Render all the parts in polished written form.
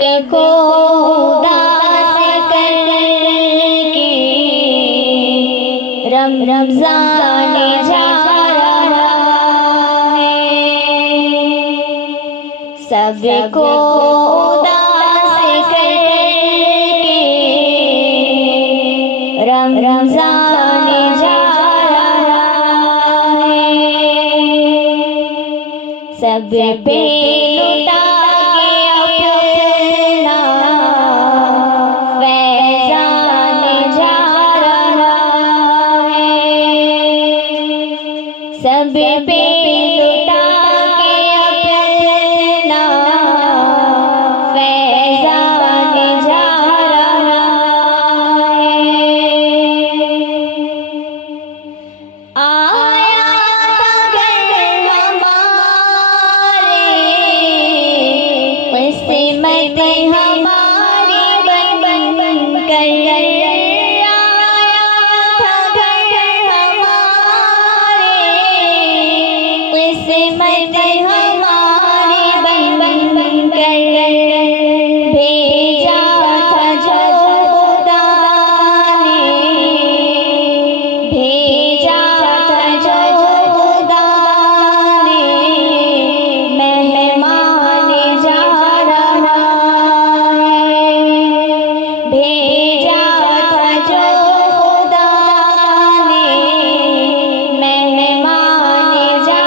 देखो उदास करके रमज़ान जा रहा है। सबको उदास करके रमज़ान जा रहा है। सब पे लुटा सब पे लुटा के अपना फैज़ान जा रहा है। आया था घर हमारे किस्मत हमारी बन कर किस्मत हमारी बन कर भेजा था जो खुदा ने, भेजा था जो खुदा ने, मेहमान जा रहा है। भेजा था जो खुदा ने, मेहमान जा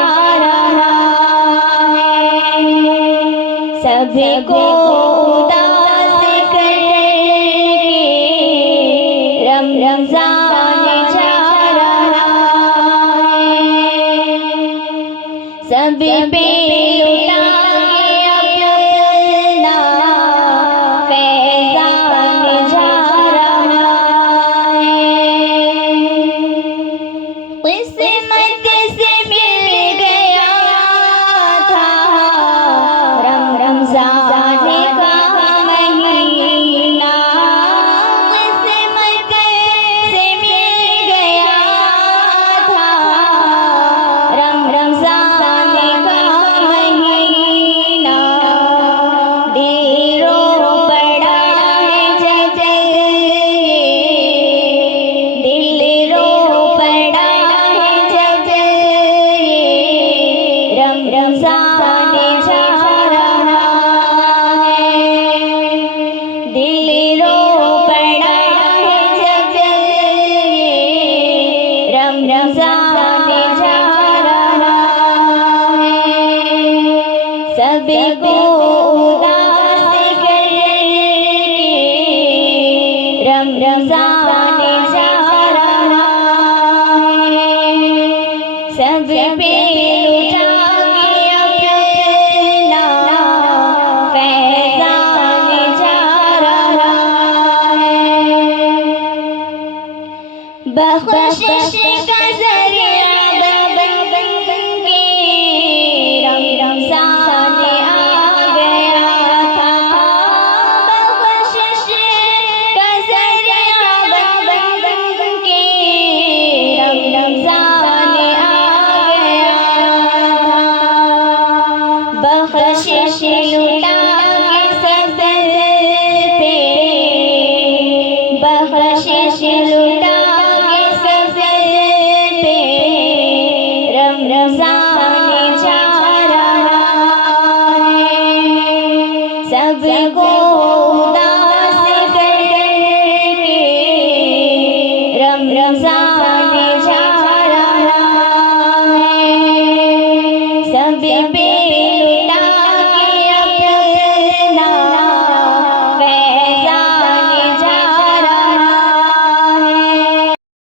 सबको उदास करके रमज़ान जा रहा है। सब पे लुटा के अपना फैज़ान जा रहा है। किस्मत से मिल गया था रमज़ान का महीना, किस्मत से मिल गया था रमज़ान का महीना। दिल रो पड़ा है जब दिल रो पड़ा है जब रमज़ान जा रहा है। दिल रो पड़ा है जब रमज़ान जा रहा है। सबको उदास करके रमज़ान जा रहा है। सब पे लुटा के अपना फैज़ान जा रहा है। बख्शिश का ज़रिया बन के रमज़ान आ गया था। बख्शिश का ज़रिया बन के रमज़ान आ गया था। बख्शिश लुटा के सब पे, बख्शिश लुटा रमज़ान जा रहा है। सबको उदास करके रमज़ान जा रहा है। सब पे